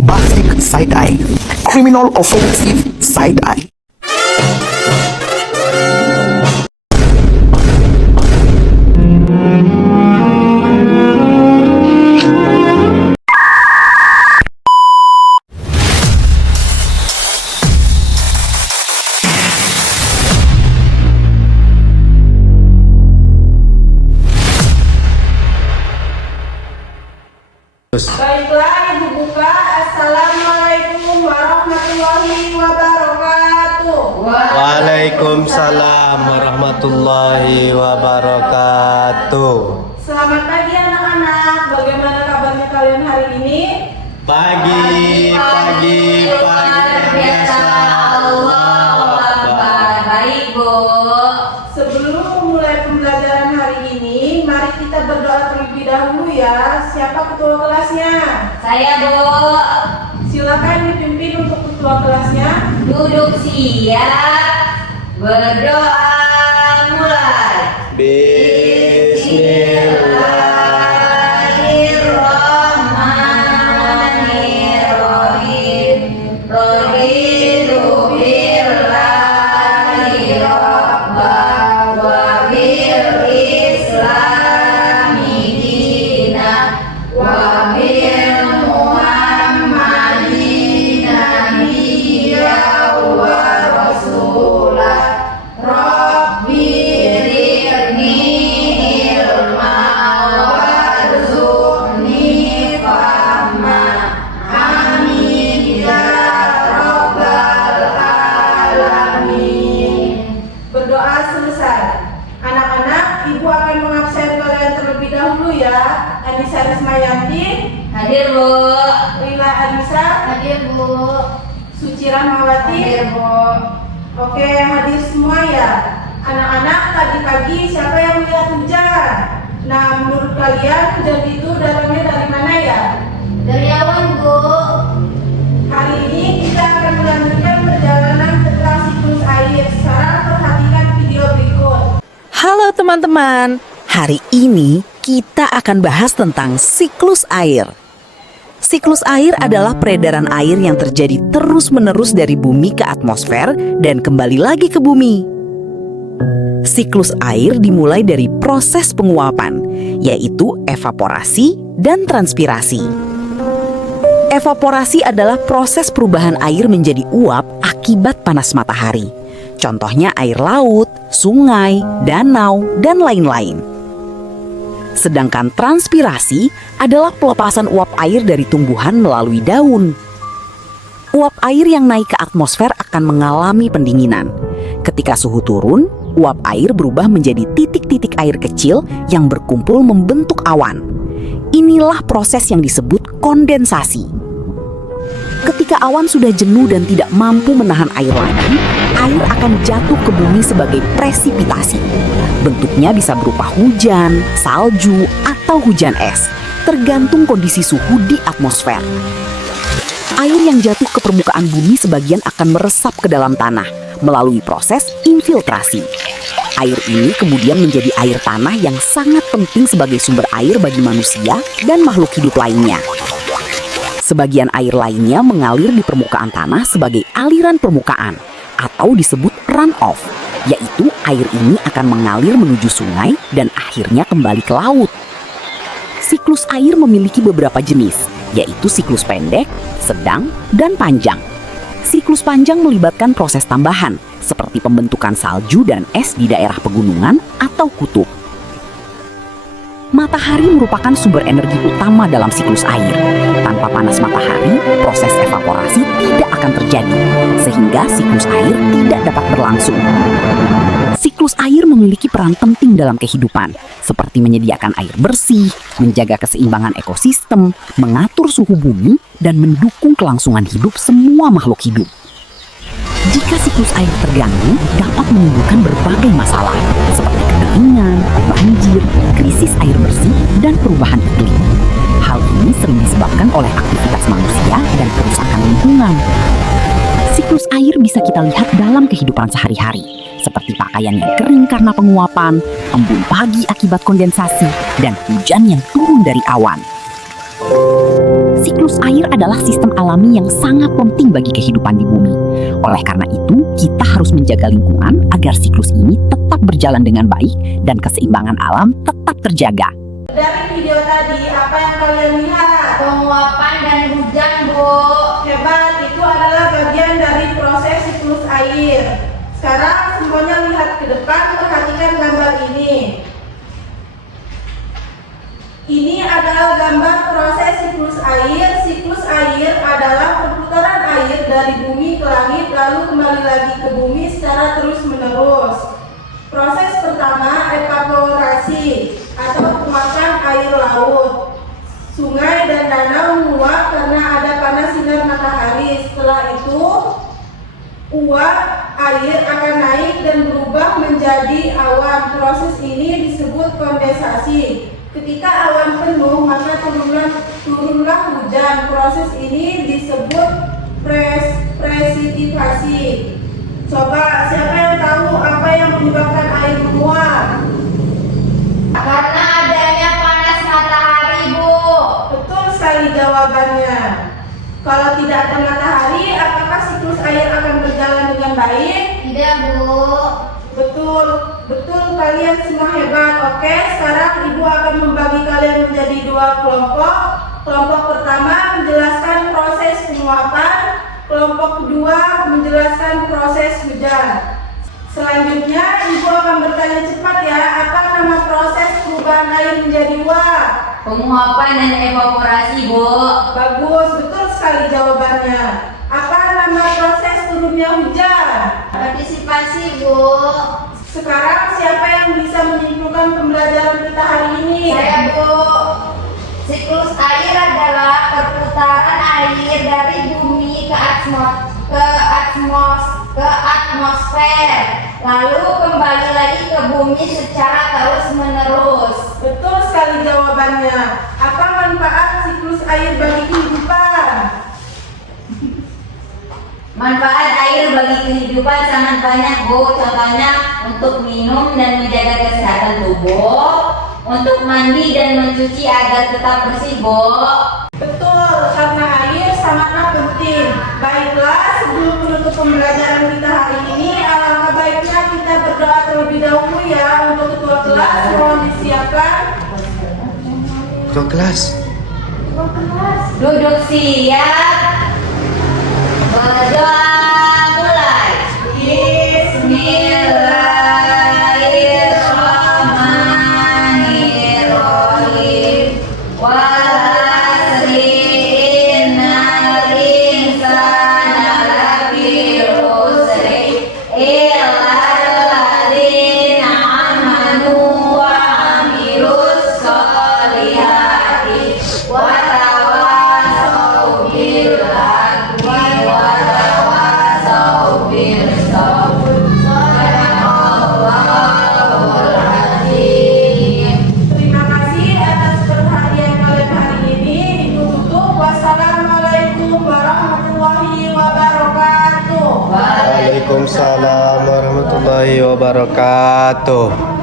bombastic side-eye, criminal offensive side-eye. Baiklah, Ibu buka. Assalamualaikum warahmatullahi wabarakatuh. Waalaikumsalam warahmatullahi wabarakatuh. Selamat pagi anak-anak. Bagaimana kabarnya kalian hari ini? Pagi biasa. Allahu Akbar. Baik, Bu. Sebelum memulai pembelajaran hari ini, mari kita berdoa terlebih dahulu ya. Siapa ketua kelasnya? Saya, Bu. Silakan dipimpin untuk ketua kelasnya. Duduk siap. Berdoa mulai. Bismillahirrahmanirrahim. Raditu billahi rabban wa bil islami dinan wa bil muhammadin nabiyyan wa rasulah. Rabbi zidni ilma warzuqni fahma. Amin ya rabbal alamin. Berdoa selesai. Anak-anak, Ibu akan mengabsen kalian terlebih dahulu ya. Anissa Rismayanti, Hadir, Bu. Lila Anissa, Hadir, Bu. Suci Rahmawati. Hadir, Bu. Oke, hadir semua ya. Anak-anak, tadi pagi siapa yang melihat hujan? Nah, menurut kalian hujan itu datangnya dari mana ya? Dari awan, Bu. Hari ini kita akan melanjutkan perjalanan ke kelas siklus air. Sekarang perhatikan video berikut. Halo teman-teman, hari ini kita akan bahas tentang siklus air. Siklus air adalah peredaran air yang terjadi terus-menerus dari bumi ke atmosfer dan kembali lagi ke bumi. Siklus air dimulai dari proses penguapan, yaitu evaporasi dan transpirasi. Evaporasi adalah proses perubahan air menjadi uap akibat panas matahari. Contohnya air laut, sungai, danau, dan lain-lain. Sedangkan transpirasi adalah pelepasan uap air dari tumbuhan melalui daun. Uap air yang naik ke atmosfer akan mengalami pendinginan. Ketika suhu turun, uap air berubah menjadi titik-titik air kecil yang berkumpul membentuk awan. Inilah proses yang disebut kondensasi. Ketika awan sudah jenuh dan tidak mampu menahan air lagi, air akan jatuh ke bumi sebagai presipitasi. Bentuknya bisa berupa hujan, salju, atau hujan es, tergantung kondisi suhu di atmosfer. Air yang jatuh ke permukaan bumi sebagian akan meresap ke dalam tanah melalui proses infiltrasi. Air ini kemudian menjadi air tanah yang sangat penting sebagai sumber air bagi manusia dan makhluk hidup lainnya. Sebagian air lainnya mengalir di permukaan tanah sebagai aliran permukaan atau disebut runoff, yaitu air ini akan mengalir menuju sungai dan akhirnya kembali ke laut. Siklus air memiliki beberapa jenis, yaitu siklus pendek, sedang, dan panjang. Siklus panjang melibatkan proses tambahan, seperti pembentukan salju dan es di daerah pegunungan atau kutub. Matahari merupakan sumber energi utama dalam siklus air. Tanpa panas matahari, proses evaporasi tidak akan terjadi, sehingga siklus air tidak dapat berlangsung. Siklus air memiliki peran penting dalam kehidupan, seperti menyediakan air bersih, menjaga keseimbangan ekosistem, mengatur suhu bumi, dan mendukung kelangsungan hidup semua makhluk hidup. Jika siklus air terganggu, dapat menimbulkan berbagai masalah, seperti kekeringan, banjir, krisis air bersih, dan perubahan iklim. Hal ini sering disebabkan oleh aktivitas manusia dan kerusakan lingkungan. Siklus air bisa kita lihat dalam kehidupan sehari-hari, seperti pakaian yang kering karena penguapan, embun pagi akibat kondensasi, dan hujan yang turun dari awan. siklus air adalah sistem alami yang sangat penting bagi kehidupan di bumi. Oleh karena itu, kita harus menjaga lingkungan agar siklus ini tetap berjalan dengan baik dan keseimbangan alam tetap terjaga. Dari video tadi, apa yang kalian lihat? Penguapan dan hujan, Bu. Hebat, itu adalah bagian dari proses siklus air. Sekarang semuanya lihat ke depan, perhatikan gambar ini. Ini adalah gambar proses siklus air. Siklus air adalah perputaran air dari bumi ke langit lalu kembali lagi ke bumi secara terus-menerus. Proses pertama evaporasi atau penguapan air laut. Sungai dan danau menguap karena ada panas sinar matahari. Setelah itu, uap air akan naik dan berubah menjadi awan. Proses ini disebut kondensasi. Ketika awan penuh, maka turunlah hujan. Proses ini disebut presipitassi. Coba, siapa yang tahu apa yang menyebabkan air menguap? Karena adanya panas matahari, Bu. Betul sekali jawabannya. Kalau tidak ada matahari, apakah siklus air akan berjalan dengan baik? Tidak, Bu. Betul, betul, kalian semua hebat. Oke, sekarang Ibu akan membagi kalian menjadi dua kelompok. Kelompok pertama menjelaskan proses penguapan, kelompok kedua menjelaskan proses hujan. Selanjutnya, Ibu akan bertanya cepat ya, apa nama proses perubahan air menjadi uap? Penguapan dan evaporasi, Bu. Bagus, betul sekali jawabannya. Apa nama proses turunnya hujan? Partisipasi, Bu. Sekarang siapa yang bisa menyimpulkan pembelajaran kita hari ini? Saya, Bu. Siklus air adalah perputaran air dari bumi ke atmosfer, lalu kembali lagi ke bumi secara terus-menerus. Betul sekali jawabannya. Apa manfaat siklus air bagi kehidupan? Manfaat air bagi kehidupan sangat banyak, Bu. Contohnya untuk minum dan menjaga kesehatan tubuh, untuk mandi dan mencuci agar tetap bersih, Bu. Betul, karena air sangatlah penting. Baiklah, sebelum menutup pembelajaran kita hari ini, alangkah baiknya kita berdoa terlebih dahulu ya. Untuk ketua kelas, mohon disiapkan. Ketua kelas. Duduk siap. Berdoa mulai. Bismillahirrahmanirrahim. Wal-'asri innal insana lafi khusri illa alladzina amanu wa 'amilus sholihati wa tawasaw bil haqqi wa tawasaw bis sabr. Shadaqallahul azim. Terima kasih atas perhatian kalian hari ini. Ibu tutup. Wassalamualaikum warahmatullahi wabarakatuh. Waalaikumsalam warahmatullahi wabarakatuh.